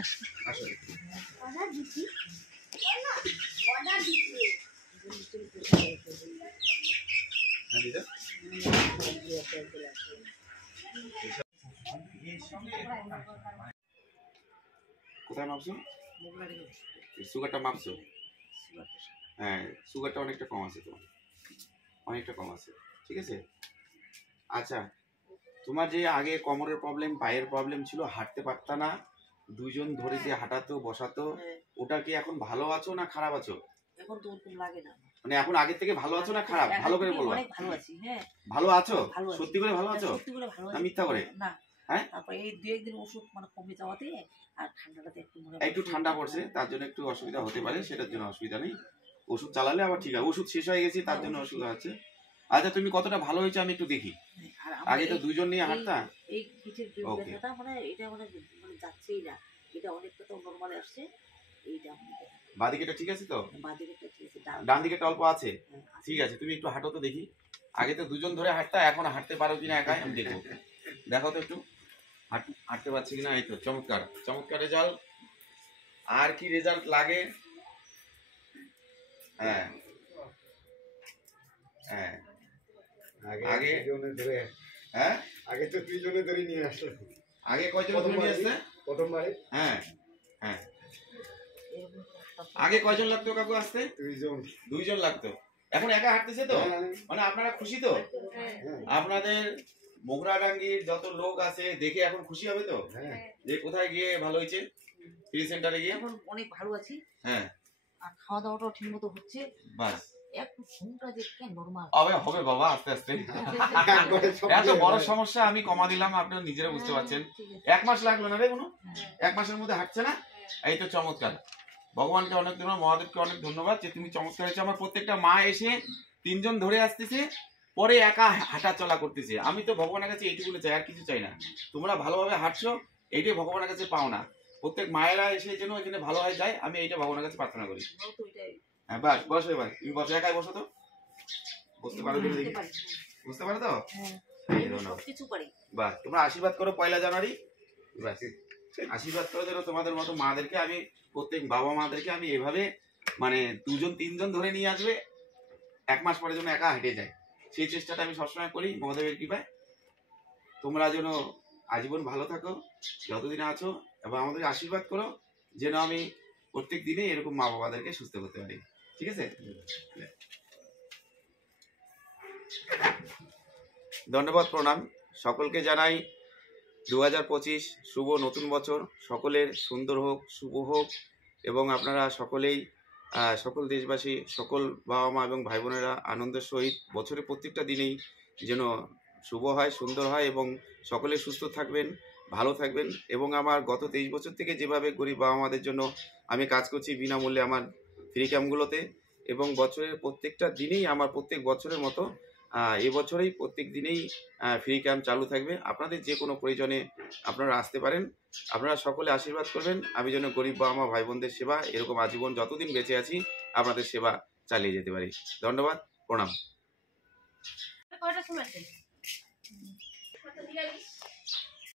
আসো কোথায় মাপছো? সুগারটা মাপছো? হ্যাঁ, সুগারটা অনেকটা কম আছে তোমার, অনেকটা কম আছে। ঠিক আছে। আচ্ছা, তোমার যে আগে কোমরের প্রবলেম, পায়ের প্রবলেম ছিল, হাঁটতে পারতা না, দুজন ধরে যে হাঁটাতো বসাতো, ওটা কি এখন ভালো আছো না খারাপ আছো? এখন তো ওরকম লাগে না। মানে এখন আগের থেকে ভালো আছো না খারাপ? ভালো করে বলো। অনেক ভালো আছি। হ্যাঁ, ভালো আছো? সত্যি করে ভালো আছো? সত্যি করে ভালো আছি না মিথ্যা করে? না। হ্যাঁ, তারপর এই দুই একদিন ওষুধ মানে কমে যাওয়াতে আর ঠান্ডাটাতে একটু ঠান্ডা পড়ছে, তার জন্য একটু অসুবিধা হতে পারে, সেটার জন্য অসুবিধা নেই। ওষুধ চালালে আবার ঠিক আছে। ওষুধ শেষ হয়ে গেছে তার জন্য অসুবিধা হচ্ছে। আচ্ছা, তুমি কতটা ভালো হয়েছে আমি একটু দেখি। আগে তো দুজন নিয়ে হাঁটতা। এই পিঠের ব্যথাটা মানে এটা মানে যাচ্ছেই না। এটা অনেকটা তো নরমালে আসছে। এইটা বাদিকেটা ঠিক আছে তো? বাদিকেটা ঠিক আছে, ডান দিকেটা অল্প আছে। ঠিক আছে, তুমি একটু হাঁটো তো দেখি। আগে তো দুজন ধরে হাঁটতা, এখন হাঁটতে পারো কিনা একাই আমি দেখবো। দেখো তো একটু হাঁটতে পারছি কিনা। এই তো চমৎকার, চমৎকার রেজাল্ট। আর কি রেজাল্ট লাগে? হ্যাঁ হ্যাঁ, আগে হ্যাঁ, আগে তো দুইজনে ধরে নিয়ে আসলো। আগে কয়জন ধরে নিয়ে আসছে? প্রথমবারে হ্যাঁ হ্যাঁ, আগে কয়জন লাগতো কাকু আসতে? দুইজন লাগতো। এখন একা হাঁটতেছে তো? মানে আপনারা খুশি তো? আপনাদের মোগরাডাঙ্গির যত লোক আছে দেখে এখন খুশি হবে তো? যে কোথায় গিয়ে ভালো হয়েছে, ফ্রি সেন্টারে গিয়ে এখন অনেক ভালো আছি। হ্যাঁ, আর খাওয়া দাওয়াটাও ঠিক মতো হচ্ছে। বাস একটু ঘুমটা যে কেন নরমাল হবে বাবা, আস্তে আস্তে। এত বড় সমস্যা আমি কমা দিলাম, আপনারা নিজেরা বুঝতে পারছেন। 1 মাস লাগলো না রে কোনো? 1 মাসের মধ্যে হাঁটছে না? এই তো চমৎকার। ভগবানকে অনেক ধন্যবাদ, মহাদেবকে অনেক ধন্যবাদ যে তুমি চমৎকার হয়েছে। আমার প্রত্যেকটা মা এসে 3 জন ধরে আসতেছে, পরে একা হাঁটা চলা করতেছে। আমি তো ভগবানের কাছে এইটুকু চাই, আর কিছু চাই না। তোমরা ভালোভাবে হাঁটছো, এইটাই ভগবানের কাছে পাও না। প্রত্যেক মায়েরা এসে যেন এখানে ভালো হয়ে যায়, আমি এইটা ভগবানের কাছে প্রার্থনা করি। হ্যাঁ বাস, বসো এবার। তুমি বসো, একাই বসো তো। বুঝতে পারো তো? দেখি বুঝতে পারো তো? বাস, তোমরা আশীর্বাদ করো 1 জানুয়ারি। বাস, আশীর্বাদ করো যেন তোমাদের মতো মাদেরকে, আমি প্রত্যেক বাবা মাদেরকে আমি এভাবে মানে 2 জন 3 জন ধরে নিয়ে আসবে, 1 মাস পরে যেন একা হেঁটে যায়, সেই চেষ্টাটা আমি সবসময় করি মহাদেবের কৃপায়। তোমরা যেন আজীবন ভালো থাকো যতদিন আছো, এবং আমাদের আশীর্বাদ করো যেন আমি প্রত্যেক দিনে এরকম মা বাবাদেরকে সুস্থ করতে পারি। ঠিক আছে, ধন্যবাদ, প্রণাম। সকলকে জানাই 2025 শুভ নতুন বছর। সকলের সুন্দর হোক, শুভ হোক, এবং আপনারা সকলেই সকল দেশবাসী, সকল বাবা মা এবং ভাই বোনেরা আনন্দের সহিত বছরের প্রত্যেকটা দিনেই যেন শুভ হয়, সুন্দর হয়, এবং সকলে সুস্থ থাকবেন, ভালো থাকবেন। এবং আমার গত 23 বছর থেকে যেভাবে গরিব বাবা মাদের জন্য আমি কাজ করছি বিনামূল্যে আমার ফ্রি ক্যাম্পগুলোতে, এবং বছরের প্রত্যেকটা দিনেই আমার প্রত্যেক বছরের মতো এবছরেই প্রত্যেক দিনেই ফ্রি ক্যাম্প চালু থাকবে। আপনাদের যে কোনো প্রয়োজনে আপনারা আসতে পারেন। আপনারা সকলে আশীর্বাদ করবেন আমি যেন গরিব বাবা মা ভাই বোনদের সেবা এরকম আজীবন যতদিন বেঁচে আছি আপনাদের সেবা চালিয়ে যেতে পারি। ধন্যবাদ, প্রণাম।